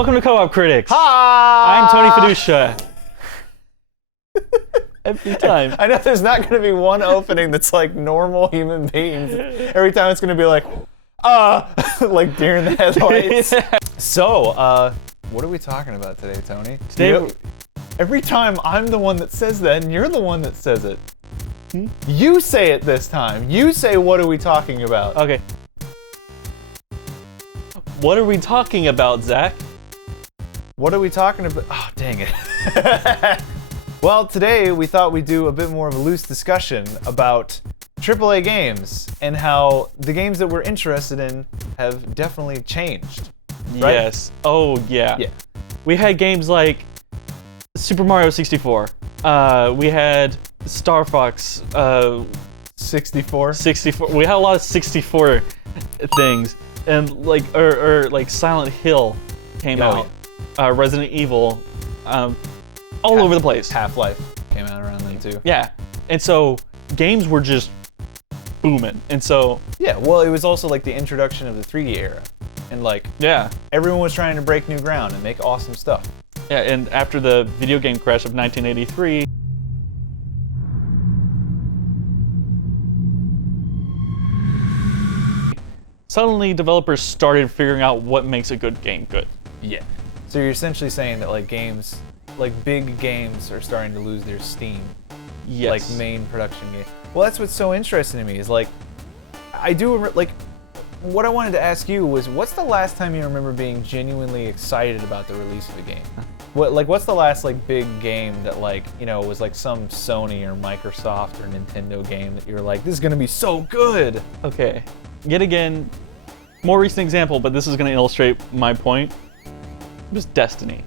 Welcome to Co-op Critics. Hi! I'm Tony Fiducia. Every time. I know there's not going to be one opening that's like normal human beings. Every time it's going to be like, like deer in the headlights. Yeah. So, what are we talking about today, Tony? Today, every time I'm the one that says that, and you're the one that says it. You say it this time. You say, what are we talking about? okay. What are we talking about, Zach? What are we talking about? Oh, dang it. Well, today we thought we'd do a bit more of a loose discussion about AAA games and how the games that we're interested in have definitely changed. Right? Yes. Oh, yeah. Yeah. We had games like Super Mario 64. We had Star Fox 64. 64. We had a lot of 64 things. And like, or like Silent Hill came out. Resident Evil, all over the place. Half-Life came out around then too. Yeah, and so games were just booming, and so Yeah, well, it was also like the introduction of the 3D era, and like yeah, everyone was trying to break new ground and make awesome stuff. yeah. And after the video game crash of 1983, suddenly developers started figuring out what makes a good game good. Yeah. So you're essentially saying that like games, like big games, are starting to lose their steam. Yes. Like main production game. Well, that's what's so interesting to me is like, I do like, what I wanted to ask you was, what's the last time you remember being genuinely excited about the release of a game? What's the last like big game that like, you know, was like some Sony or Microsoft or Nintendo game that you were like, this is gonna be so good? Okay. Yet again, more recent example, but this is going to illustrate my point. It was Destiny.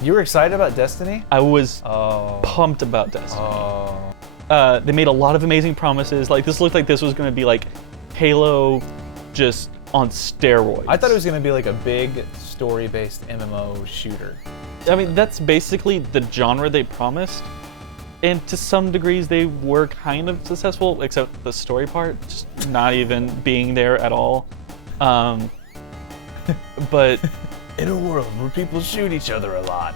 You were excited about Destiny? I was Oh. pumped about Destiny. Oh. They made a lot of amazing promises. Like, this looked like this was going to be like Halo just on steroids. I thought it was gonna be like a big story-based MMO shooter. I mean, that's basically the genre they promised. And to some degrees, they were kind of successful, except the story part, just not even being there at all. But In a world where people shoot each other a lot.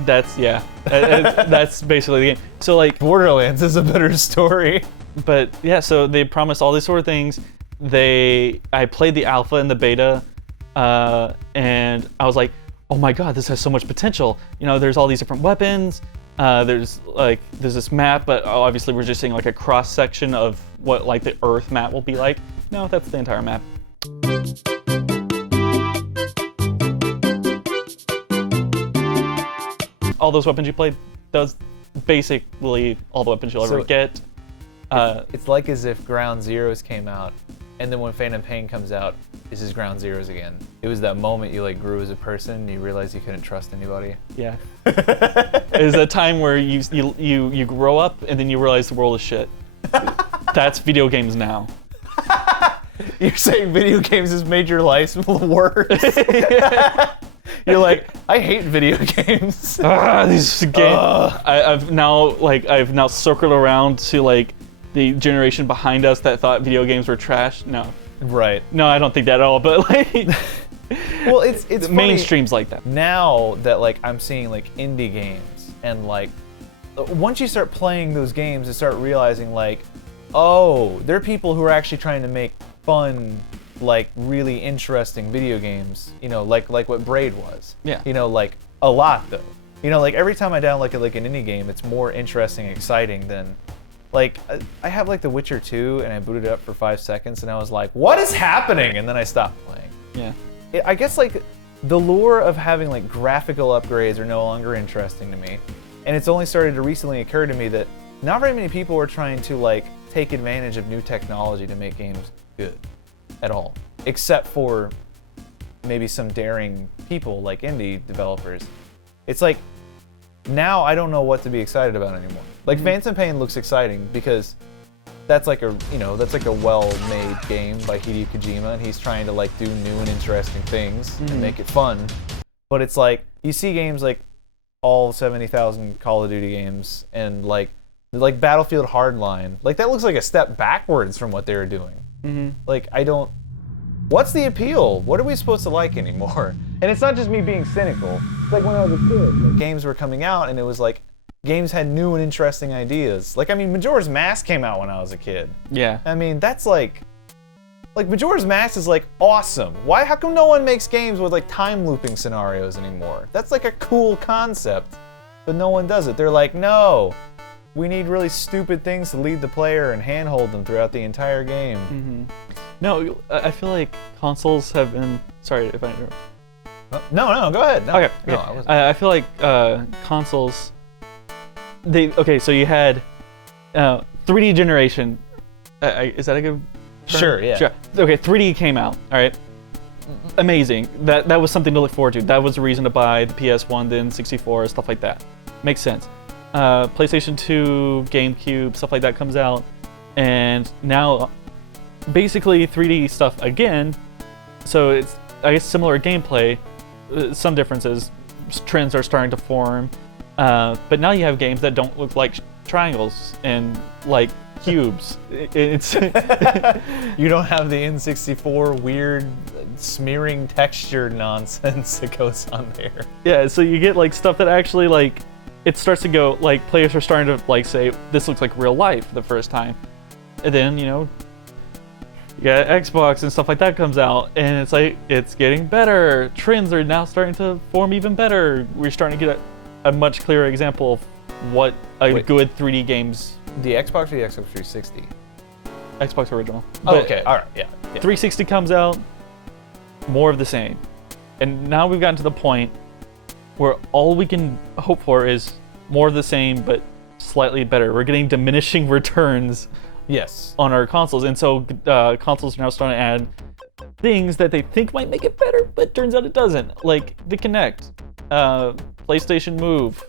that's, yeah, that's basically the game. So, like, Borderlands is a better story. but yeah, so they promised all these sort of things. I played the alpha and the beta, and I was like, oh my god, this has so much potential. You know, there's all these different weapons. There's this map, but obviously we're just seeing like a cross section of what like the Earth map will be like. No, that's the entire map. All those weapons you played, those basically all the weapons you'll ever So- get. It's like as if Ground Zeroes came out, and then when Phantom Pain comes out, this is Ground Zeroes again. It was that moment you like grew as a person, and you realized you couldn't trust anybody. Yeah. It's a time where you grow up and then you realize the world is shit. That's video games now. You're saying video games has made your life worse? You're like, I hate video games. These games. I've now circled around to like the generation behind us that thought video games were trash. No, Right. no, I don't think that at all. But like, Well, it's funny. mainstream's like that. Now that like I'm seeing like indie games, and like once you start playing those games and start realizing like, oh, there are people who are actually trying to make fun, like really interesting video games, you know, like what Braid was. Yeah. You know, like a lot though. You know, like every time I download like an indie game, it's more interesting and exciting than like I have like The Witcher 2 and I booted it up for 5 seconds and I was like, what is happening? And then I stopped playing. Yeah. I guess like the lure of having like graphical upgrades are no longer interesting to me, and it's only started to recently occur to me that not very many people are trying to like take advantage of new technology to make games good at all, except for maybe some daring people like indie developers. It's like now I don't know what to be excited about anymore. Like Phantom Pain looks exciting because that's like a, you know, that's like a well-made game by Hideo Kojima, and he's trying to like do new and interesting things and make it fun. But it's like you see games like all 70,000 Call of Duty games and like Battlefield Hardline, like that looks like a step backwards from what they were doing. Like I don't what's the appeal? What are we supposed to like anymore? And it's not just me being cynical. It's like when I was a kid, like, games were coming out and it was like, games had new and interesting ideas. Like, I mean, Majora's Mask came out when I was a kid. Yeah. I mean, that's like Majora's Mask is like awesome. How come no one makes games with like time looping scenarios anymore? That's like a cool concept, but no one does it. They're like, no, we need really stupid things to lead the player and handhold them throughout the entire game. Mm-hmm. No, I feel like consoles have been. Sorry if I interrupt. No, go ahead. No, okay. No, I wasn't. I feel like consoles. So you had 3D generation. Is that a good term? Sure, yeah. Sure. Okay, 3D came out. All right. Amazing. That was something to look forward to. That was the reason to buy the PS1, then 64, stuff like that. Makes sense. PlayStation 2, GameCube, stuff like that comes out, and now basically 3D stuff again. So it's, I guess, similar gameplay. Some differences. Trends are starting to form. But now you have games that don't look like triangles and like cubes. It's You don't have the N64 weird smearing texture nonsense that goes on there. Yeah, so you get like stuff that actually like, it starts to go, like players are starting to like say, this looks like real life for the first time. And then, you know, you got Xbox and stuff like that comes out, and it's like, it's getting better. Trends are now starting to form even better. We're starting to get a much clearer example of what a good 3D game's. The Xbox or the Xbox 360? Xbox original. Oh, okay, all right, yeah. 360 comes out, more of the same. And now we've gotten to the point where all we can hope for is more of the same, but slightly better. We're getting diminishing returns. Yes. On our consoles, and so consoles are now starting to add things that they think might make it better, but turns out it doesn't. Like the Kinect, PlayStation Move.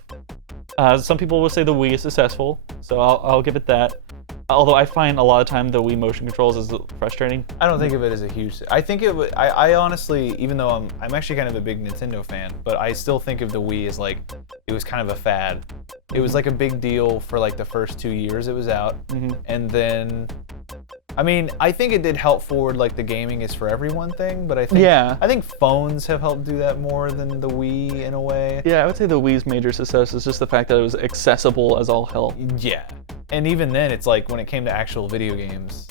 Some people will say the Wii is successful, so I'll give it that. Although I find a lot of time the Wii motion controls is frustrating. I don't think of it as a huge. I think it would. I honestly, even though I'm actually kind of a big Nintendo fan, but I still think of the Wii as like, it was kind of a fad. It was like a big deal for like the first 2 years it was out, and then, I mean, I think it did help forward like the gaming is for everyone thing, but I think phones have helped do that more than the Wii in a way. Yeah, I would say the Wii's major success is just the fact that it was accessible as all hell. Yeah, and even then, it's like when it came to actual video games,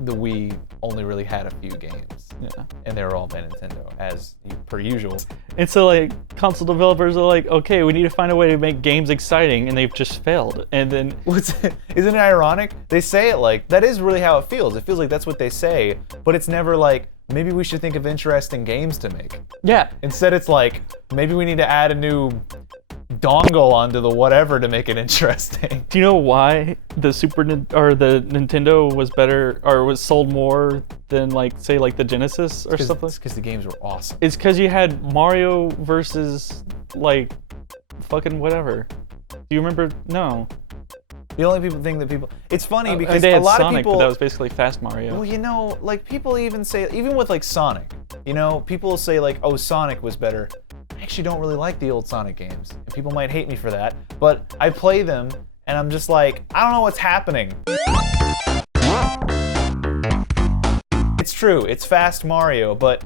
the Wii only really had a few games. Yeah. And they were all by Nintendo, as per usual. And so like console developers are like, okay, we need to find a way to make games exciting, and they've just failed. And then isn't it ironic? They say it like, that is really how it feels. It feels like that's what they say, but it's never like, maybe we should think of interesting games to make. Yeah. Instead it's like, maybe we need to add a new dongle onto the whatever to make it interesting. Do you know why the the Nintendo was better or was sold more than like say like the Genesis or something? It's because the games were awesome. It's because you had Mario versus like fucking whatever. Do you remember? No. The only thing that people, it's funny because they a had lot Sonic, of people, but that was basically Fast Mario. well, you know, like people even say, even with like Sonic, you know, people say like, oh, Sonic was better. I actually don't really like the old Sonic games, and people might hate me for that, but I play them and I'm just like, I don't know what's happening. It's true, it's Fast Mario, but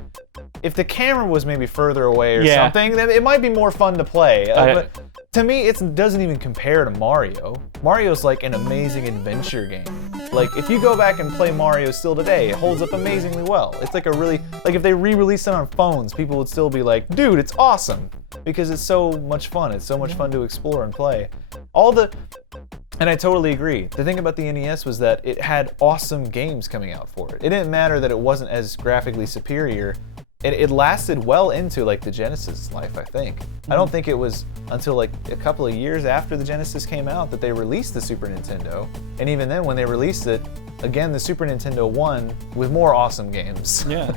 if the camera was maybe further away or something, then it might be more fun to play. But to me, it doesn't even compare to Mario. Mario's like an amazing adventure game. Like, if you go back and play Mario still today, it holds up amazingly well. It's like a really, like if they re-released it on phones, people would still be like, dude, it's awesome. Because it's so much fun. It's so much fun to explore and play. And I totally agree. The thing about the NES was that it had awesome games coming out for it. It didn't matter that it wasn't as graphically superior. It lasted well into like the Genesis life, I think. I don't think it was until like a couple of years after the Genesis came out that they released the Super Nintendo. And even then, when they released it, again, the Super Nintendo won with more awesome games. Yeah.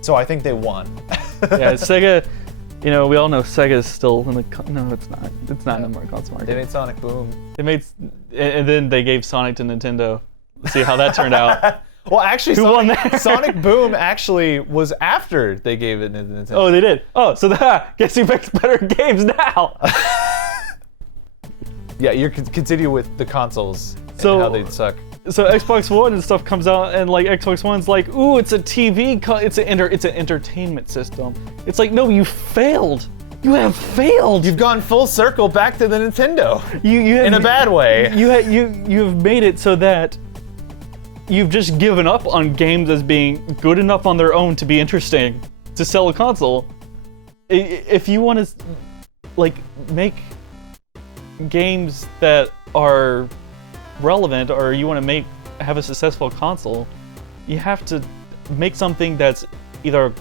So I think they won. Yeah, Sega, you know, we all know Sega's still in the, no, it's not. It's not in the console market. They made Sonic Boom. And then they gave Sonic to Nintendo. Let's see how that turned out. Well, actually, Who won that? Sonic Boom actually was after they gave it to Nintendo. Oh, they did? Oh, so guess who makes better games now? Yeah, you're continue with the consoles and So, how they suck. so Xbox One and stuff comes out, and like Xbox One's like, ooh, it's a TV, it's an entertainment system. It's like, no, you failed. You have failed. You've gone full circle back to the Nintendo. You have, in a bad way. You have made it so that you've just given up on games as being good enough on their own to be interesting to sell a console. If you want to like make games that are relevant, or you want to have a successful console, you have to make something that's either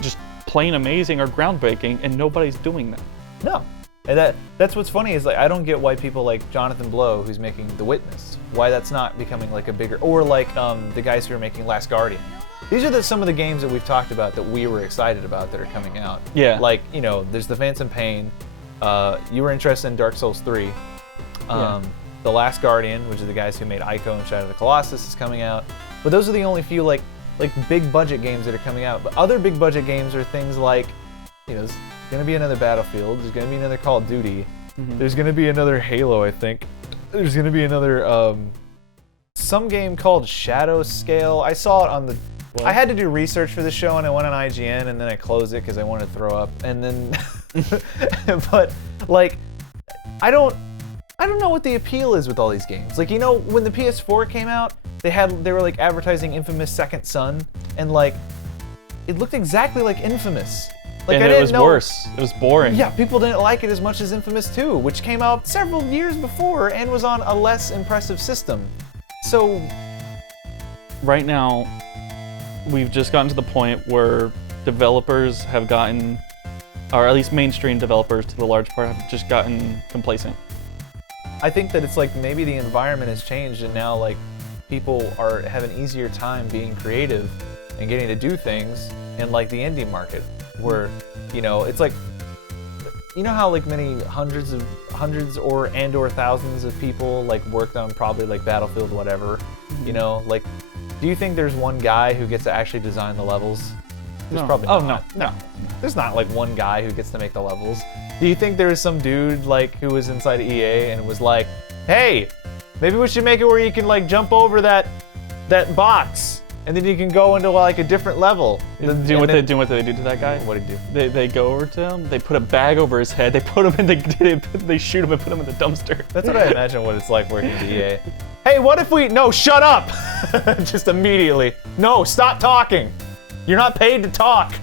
just plain amazing or groundbreaking, and nobody's doing that. No. And that's what's funny is like I don't get why people like Jonathan Blow, who's making The Witness, why that's not becoming like a bigger, or like the guys who are making Last Guardian. These are some of the games that we've talked about that we were excited about that are coming out. Yeah. Like, you know, there's the Phantom Pain. You were interested in Dark Souls 3. The Last Guardian, which is the guys who made Ico and Shadow of the Colossus, is coming out. But those are the only few like big budget games that are coming out. But other big budget games are things like, you know, there's gonna be another Battlefield, there's gonna be another Call of Duty, there's gonna be another Halo, I think. There's gonna be another some game called Shadow Scale. I saw it on the I had to do research for the show, and I went on IGN, and then I closed it because I wanted to throw up. And then, but like, I don't know what the appeal is with all these games. Like, you know, when the PS4 came out, they were like advertising Infamous Second Son, and like, it looked exactly like Infamous. Like, and it was worse. It was boring. Yeah, people didn't like it as much as Infamous 2, which came out several years before and was on a less impressive system. So, right now, we've just gotten to the point where developers have gotten, or at least mainstream developers to the large part, have just gotten complacent. I think that it's like maybe the environment has changed, and now like people have an easier time being creative and getting to do things in like the indie market, where, you know, it's like, you know how like many hundreds or thousands of people like worked on probably like Battlefield, whatever, you know, like, do you think there's one guy who gets to actually design the levels? There's probably not. No. There's not like one guy who gets to make the levels. Do you think there's some dude like who was inside EA and was like, hey, maybe we should make it where you can like jump over that box and then you can go into like a different level? Doing what they do to that guy? What did he do? They go over to him, they put a bag over his head, they put him in they shoot him and put him in the dumpster. That's what I imagine what it's like working at EA. Hey, what if no, shut up! Just immediately. No, stop talking. You're not paid to talk.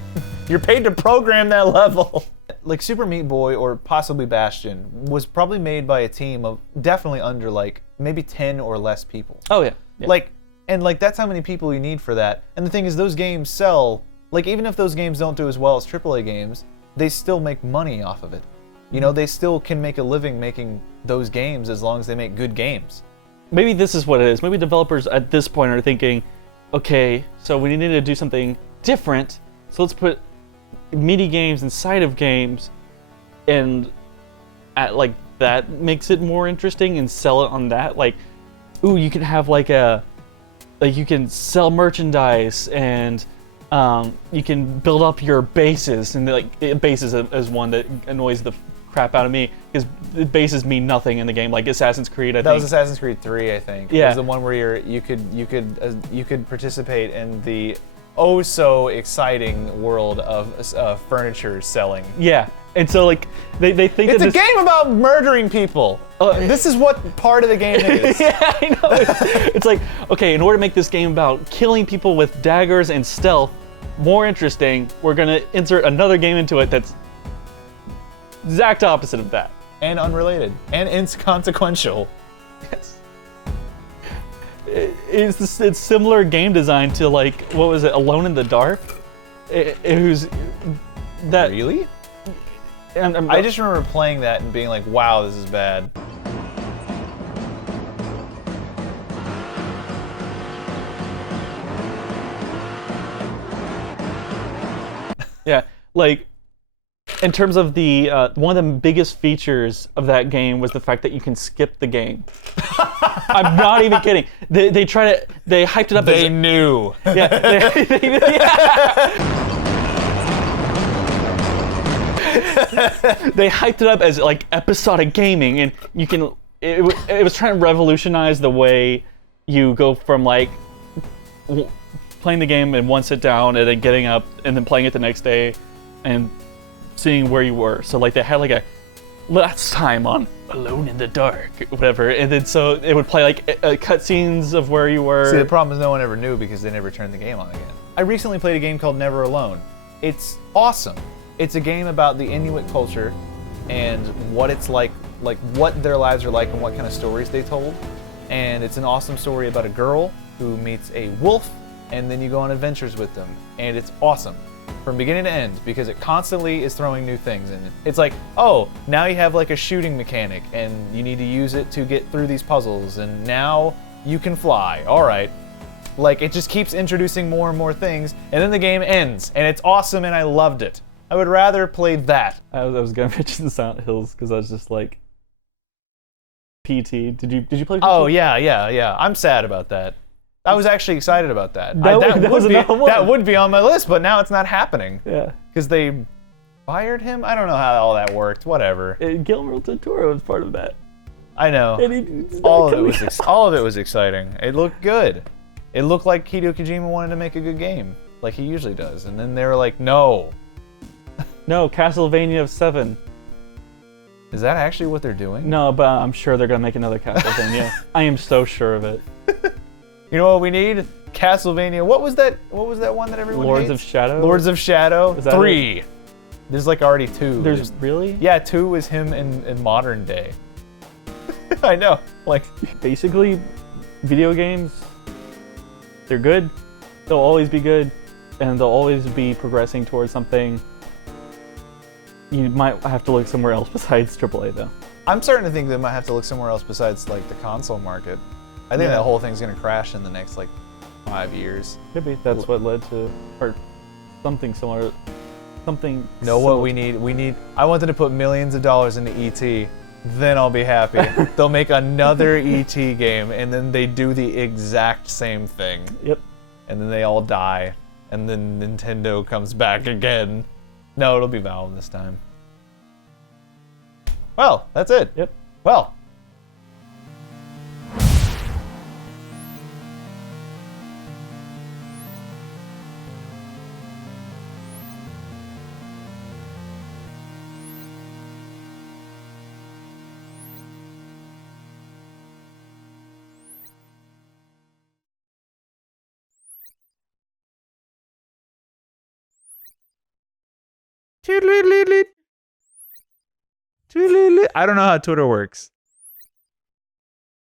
You're paid to program that level. Like Super Meat Boy or possibly Bastion was probably made by a team of definitely under like maybe 10 or less people. Oh yeah. Like, and like that's how many people you need for that. And the thing is, those games sell. Like, even if those games don't do as well as AAA games, they still make money off of it. You know, they still can make a living making those games as long as they make good games. Maybe this is what it is. Maybe developers at this point are thinking, okay, so we need to do something different, so let's put mini games inside of games, and like that makes it more interesting and sell it on that. Like, ooh, you can have like you can sell merchandise, and you can build up your bases, and like bases is one that annoys the crap out of me, because bases mean nothing in the game. Like Assassin's Creed, I think. That was Assassin's Creed 3, I think. Yeah. It was the one where you could participate in the oh so exciting world of furniture selling. Yeah, and so like they think it's that a game about murdering people. This is what part of the game is. Yeah, I know. It's like, okay, in order to make this game about killing people with daggers and stealth more interesting, we're gonna insert another game into it that's exact opposite of that. And unrelated. And inconsequential. Yes. It's similar game design to like, what was it, Alone in the Dark? Who's that? Really? I just remember playing that and being like, wow, this is bad. Yeah, like, in terms of the one of the biggest features of that game was the fact that you can skip the game. I'm not even kidding. They hyped it up. They knew. Yeah. They hyped it up as like episodic gaming, and you can. It was trying to revolutionize the way you go from like playing the game in one sit down and then getting up and then playing it the next day and seeing where you were. So like they had like a last time on Alone in the Dark, whatever, and then so it would play like cutscenes of where you were. See, the problem is no one ever knew because they never turned the game on again. I recently played a game called Never Alone. It's awesome. It's a game about the Inuit culture and what it's like what their lives are like and what kind of stories they told. And it's an awesome story about a girl who meets a wolf, and then you go on adventures with them. And it's awesome from beginning to end because it constantly is throwing new things in it. It's like, oh, now you have like a shooting mechanic and you need to use it to get through these puzzles, and now you can fly. All right. Like, it just keeps introducing more and more things, and then the game ends, and it's awesome, and I loved it. I would rather play that. I was gonna mention Silent Hills because I was just like, PT. Did you play PT? Oh yeah. I'm sad about that. I was actually excited about that. That would be on my list, but now it's not happening. Yeah. Because they fired him. I don't know how all that worked. Whatever. Guillermo del Toro was part of that. I know. All of it was exciting. It looked good. It looked like Hideo Kojima wanted to make a good game, like he usually does. And then they were like, no. No, Castlevania 7. Is that actually what they're doing? No, but I'm sure they're gonna make another Castlevania. I am so sure of it. You know what we need? Castlevania. What was that one that everyone Lords hates? of Shadow? Lords of Shadow. Is that 3. There's like already 2. There's really? Yeah, 2 was him in modern day. I know. Like, basically, video games, they're good. They'll always be good, and they'll always be progressing towards something. You might have to look somewhere else besides AAA, though. I'm starting to think they might have to look somewhere else besides like the console market. I think that whole thing's gonna crash in the next like 5 years. Could be. That's what led to, or something similar. Something. Know what we need? We need. I want them to put millions of dollars into ET. Then I'll be happy. They'll make another ET game, and then they do the exact same thing. Yep. And then they all die, and then Nintendo comes back again. No, it'll be Valve this time. Well, that's it. Yep. Well. I don't know how Twitter works.